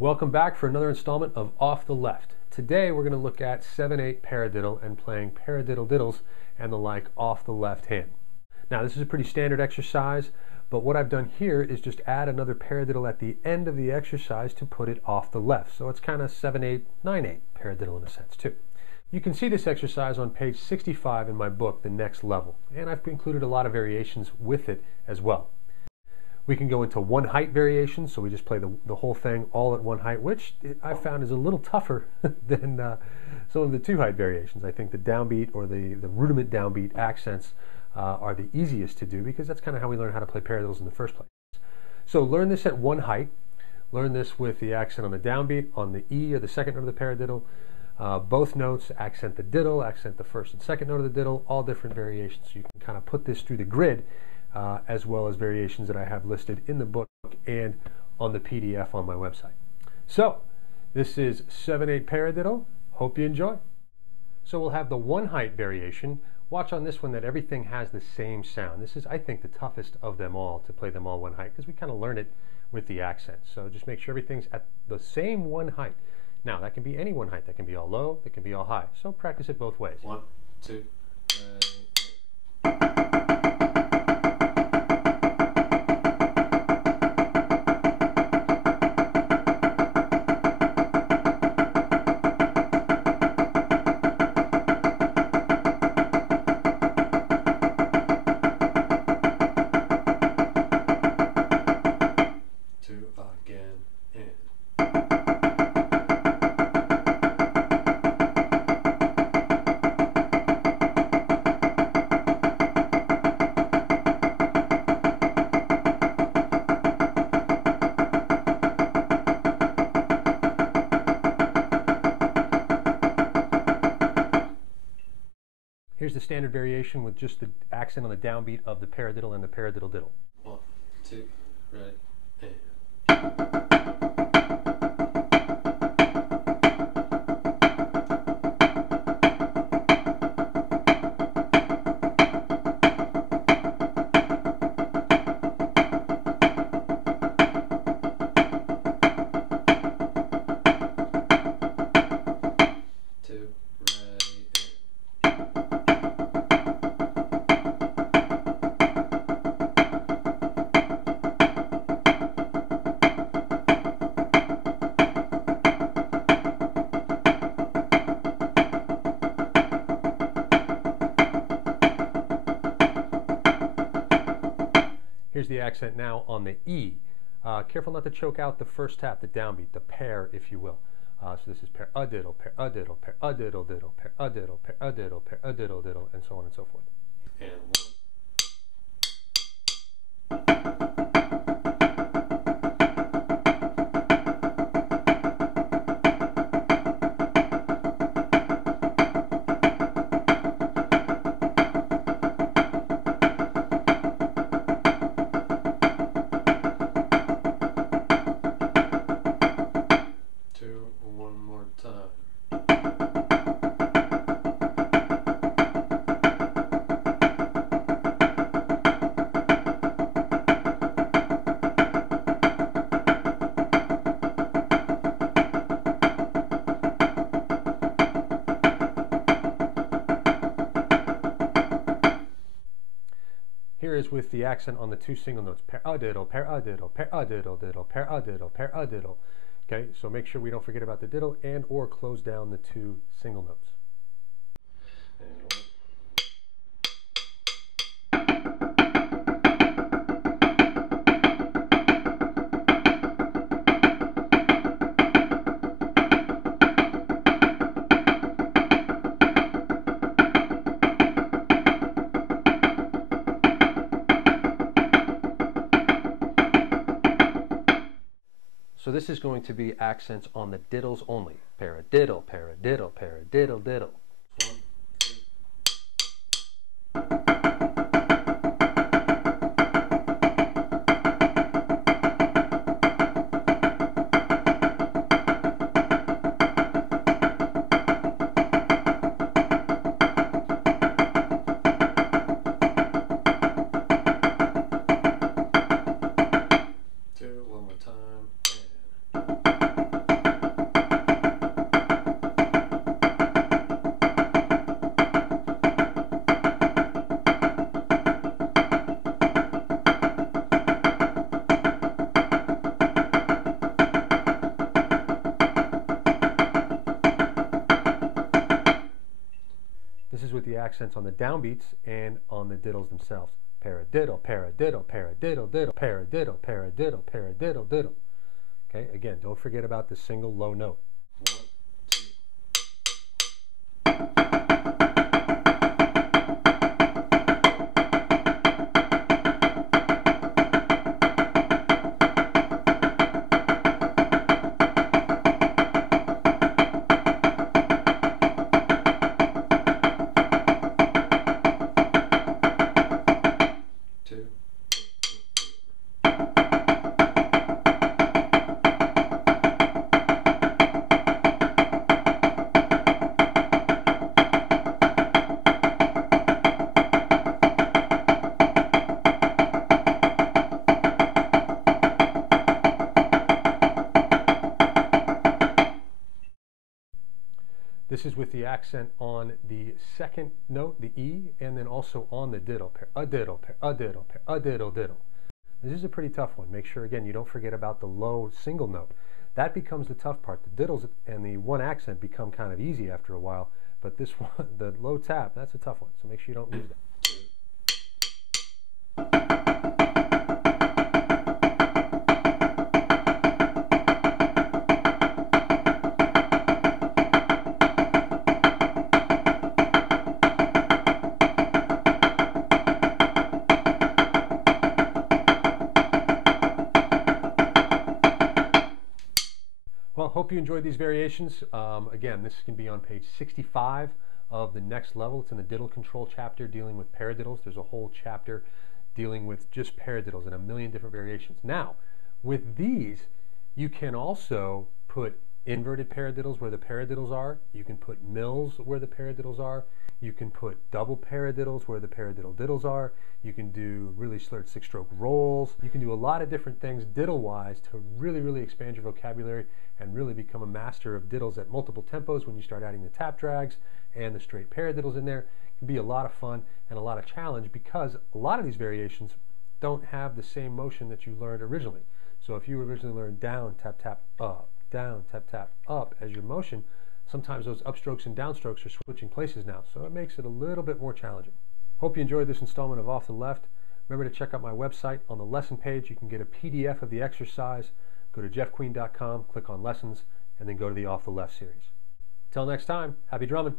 Welcome back for another installment of Off the Left. Today we're going to look at 7/8 paradiddle and playing paradiddle diddles and the like off the left hand. Now this is a pretty standard exercise, but what I've done here is just add another paradiddle at the end of the exercise to put it off the left. So it's kind of 7/8, 9/8 paradiddle in a sense too. You can see this exercise on page 65 in my book, The Next Level, and I've included a lot of variations with it as well. We can go into one height variations, so we just play the whole thing all at one height, which I found is a little tougher than some of the two height variations. I think the downbeat or the rudiment downbeat accents are the easiest to do because that's kind of how we learn how to play paradiddles in the first place. So learn this at one height. Learn this with the accent on the downbeat, on the E or the second note of the paradiddle. Both notes, accent the diddle, accent the first and second note of the diddle, all different variations. So you can kind of put this through the grid as well as variations that I have listed in the book and on the PDF on my website. So this is 7/8 paradiddle. Hope you enjoy. So we'll have the one height variation. Watch on this one that everything has the same sound. This is, I think, the toughest of them all to play them all one height because we kind of learn it with the accent. So just make sure everything's at the same one height. Now that can be any one height. That can be all low, that can be all high. So practice it both ways. 1, 2, 3. Here's the standard variation with just the accent on the downbeat of the paradiddle and the paradiddle diddle. 1, 2, ready, and... Here's the accent now on the E. Careful not to choke out the first tap, the downbeat, the pair, if you will. So this is paradiddle, paradiddle, paradiddle, diddle, paradiddle, paradiddle, paradiddle, diddle, and so on and so forth. And 1. Here is with the accent on the two single notes. Paradiddle, paradiddle, paradiddle, diddle, paradiddle, paradiddle. Okay, so make sure we don't forget about the diddle and or close down the two single notes. So this is going to be accents on the diddles only. Paradiddle, paradiddle, paradiddle, diddle. 1, 2. One more time. And accents on the downbeats and on the diddles themselves. Paradiddle, paradiddle, paradiddle, diddle, paradiddle, paradiddle, paradiddle, diddle. Okay, again, don't forget about the single low note. 1, 2. This is with the accent on the second note, the E, and then also on the diddle. Paradiddle, paradiddle, paradiddle, diddle. This is a pretty tough one. Make sure, again, you don't forget about the low single note. That becomes the tough part. The diddles and the one accent become kind of easy after a while, but this one, the low tap, that's a tough one. So make sure you don't lose that. Well, hope you enjoyed these variations. Again, this can be on page 65 of the next level. It's in the diddle control chapter dealing with paradiddles. There's a whole chapter dealing with just paradiddles and a million different variations. Now, with these, you can also put inverted paradiddles where the paradiddles are. You can put mills where the paradiddles are. You can put double paradiddles where the paradiddle diddles are. You can do really slurred six-stroke rolls. You can do a lot of different things diddle-wise to really expand your vocabulary and really become a master of diddles at multiple tempos when you start adding the tap drags and the straight paradiddles in there. It can be a lot of fun and a lot of challenge because a lot of these variations don't have the same motion that you learned originally. So if you originally learned down, tap, tap, up, down, tap, tap, up as your motion, sometimes those upstrokes and downstrokes are switching places now. So it makes it a little bit more challenging. Hope you enjoyed this installment of Off the Left. Remember to check out my website. On the lesson page, you can get a PDF of the exercise. Go to jeffqueen.com, click on lessons, and then go to the Off the Left series. Till next time, happy drumming.